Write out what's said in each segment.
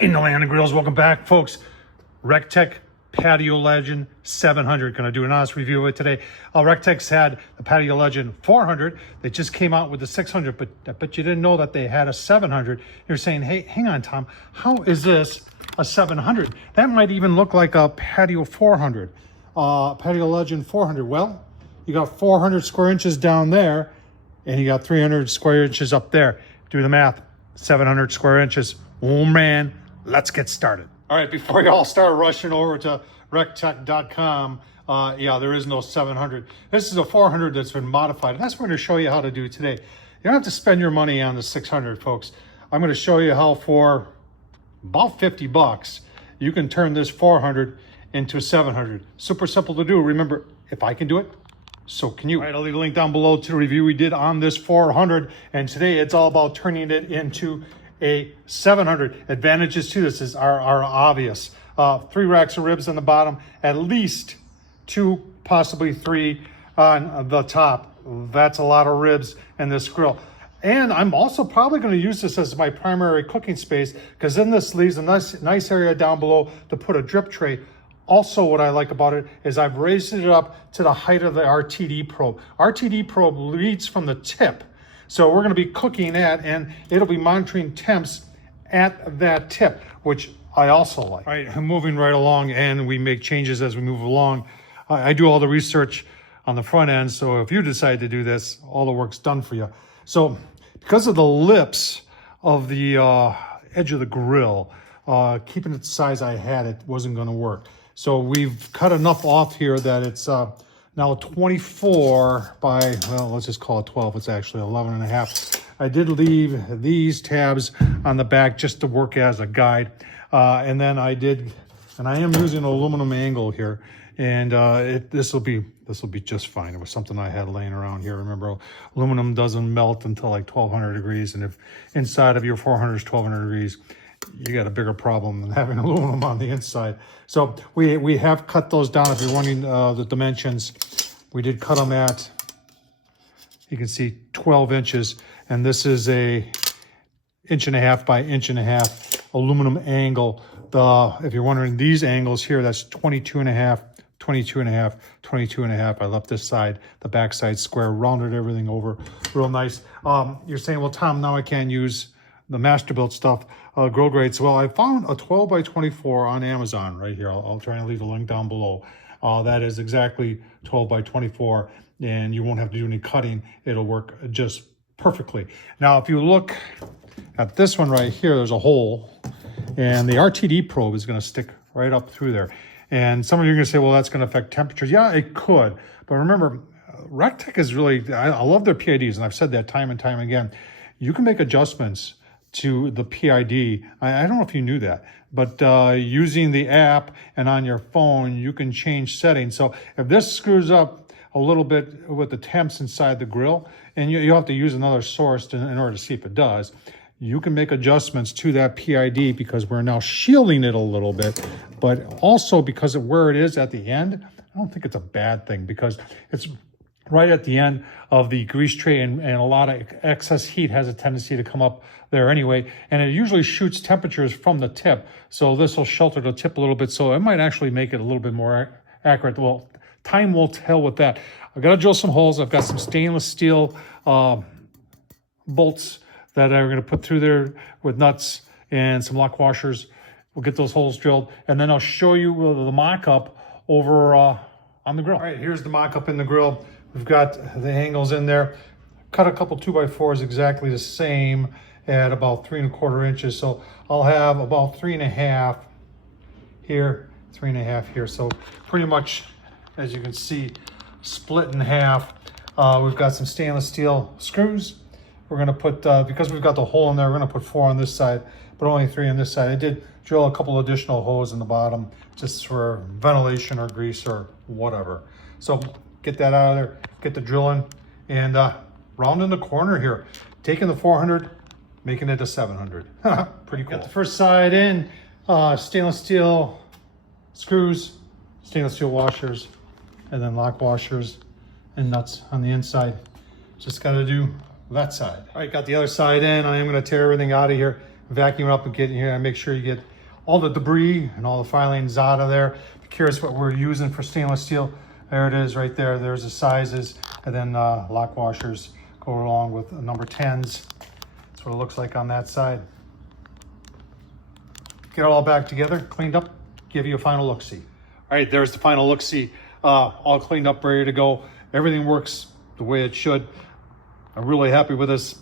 In the land of grills, welcome back, folks. Recteq Patio Legend 700. Going to do an honest review of it today. Recteq's had the Patio Legend 400. They just came out with the 600, but I bet you didn't know that they had a 700. You're saying, hey, hang on, Tom. How is this a 700? That might even look like a Patio 400. Patio Legend 400. Well, you got 400 square inches down there, and you got 300 square inches up there. Do the math. 700 square inches. Oh, man. Let's get started. All right, before you all start rushing over to recteq.com, yeah, there is no 700. This is a 400 that's been modified, and that's what we're going to show you how to do today. You don't have to spend your money on the 600, folks. I'm going to show you how for about 50 bucks, you can turn this 400 into a 700. Super simple to do. Remember, if I can do it, so can you. All right, I'll leave a link down below to the review we did on this 400, and today it's all about turning it into a 700. Advantages to this are obvious. 3 racks of ribs on the bottom, at least 2, possibly 3 on the top. That's a lot of ribs in this grill. And I'm also probably going to use this as my primary cooking space, because then this leaves a nice area down below to put a drip tray. Also, what I like about it is I've raised it up to the height of the RTD probe. RTD probe leads from the tip. So we're going to be cooking at, and it'll be monitoring temps at that tip, which I also like. All right, I'm moving right along, and we make changes as we move along. I do all the research on the front end, so if you decide to do this, all the work's done for you. So because of the lips of the edge of the grill, keeping it the size I had, it wasn't going to work. So we've cut enough off here that it's now 24 by, well, let's just call it 12. It's actually 11 and a half. I did leave these tabs on the back just to work as a guide. And then I am using an aluminum angle here, and this will be just fine. It was something I had laying around here. Remember, aluminum doesn't melt until like 1200 degrees. And if inside of your 400 is 1200 degrees, you got a bigger problem than having aluminum on the inside. So we have cut those down. If you're wondering the dimensions, we did cut them at, you can see 12 inches, and this is a 1.5 by 1.5 aluminum angle. If you're wondering, these angles here, that's 22.5, 22.5, 22.5. I left this side, the back side square, rounded everything over real nice. You're saying, well, Tom, now I can't use the Masterbuilt stuff, grill grates. Well, I found a 12 by 24 on Amazon right here. I'll try and leave a link down below. That is exactly 12 by 24, and you won't have to do any cutting. It'll work just perfectly. Now, if you look at this one right here, there's a hole, and the RTD probe is going to stick right up through there. And some of you are going to say, well, that's going to affect temperatures. Yeah, it could. But remember, Recteq is really, I love their PIDs, and I've said that time and time again. You can make adjustments to the PID. I don't know if you knew that, but using the app and on your phone, you can change settings. So if this screws up a little bit with the temps inside the grill, and you have to use another source in order to see if it does, you can make adjustments to that PID, because we're now shielding it a little bit, but also because of where it is at the end. I don't think it's a bad thing, because it's right at the end of the grease tray, and a lot of excess heat has a tendency to come up there anyway, and it usually shoots temperatures from the tip, so this will shelter the tip a little bit, so it might actually make it a little bit more accurate. Well, time will tell with that. I've got to drill some holes. I've got some stainless steel bolts that I'm going to put through there with nuts and some lock washers. We'll get those holes drilled, and then I'll show you the mock-up over on the grill. All right, here's the mock-up in the grill. We've got the angles in there. Cut a couple 2x4s exactly the same at about 3¼ inches. So I'll have about 3.5 here, 3.5 here. So pretty much, as you can see, split in half. We've got some stainless steel screws. We're gonna put, because we've got the hole in there, we're gonna put 4 on this side, but only 3 on this side. I did drill a couple additional holes in the bottom just for ventilation or grease or whatever. So get that out of there, get the drilling, and rounding the corner here. Taking the 400, making it a 700. Pretty cool. Got the first side in, stainless steel screws, stainless steel washers, and then lock washers and nuts on the inside. Just got to do that side. All right, got the other side in. I am going to tear everything out of here. vacuum it up and get in here and make sure you get all the debris and all the filings out of there. Be curious what we're using for stainless steel. There it is right there. There's the sizes, and then lock washers go along with number 10s. That's what it looks like on that side. Get it all back together, cleaned up, give you a final look-see. All right, there's the final look-see. All cleaned up, ready to go. Everything works the way it should. I'm really happy with this.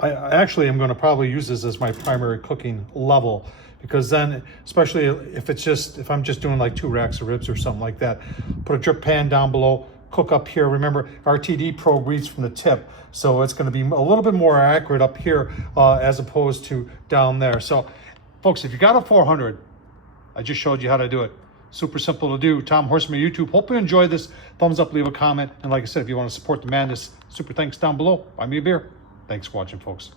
I actually am going to probably use this as my primary cooking level, because then, especially if I'm just doing like 2 racks of ribs or something like that, put a drip pan down below, cook up here. Remember, RTD probe reads from the tip, so it's going to be a little bit more accurate up here as opposed to down there. So, folks, if you got a 400, I just showed you how to do it. Super simple to do. Tom Horsman YouTube. Hope you enjoyed this. Thumbs up, leave a comment. And like I said, if you want to support the madness, super thanks down below. Buy me a beer. Thanks for watching, folks.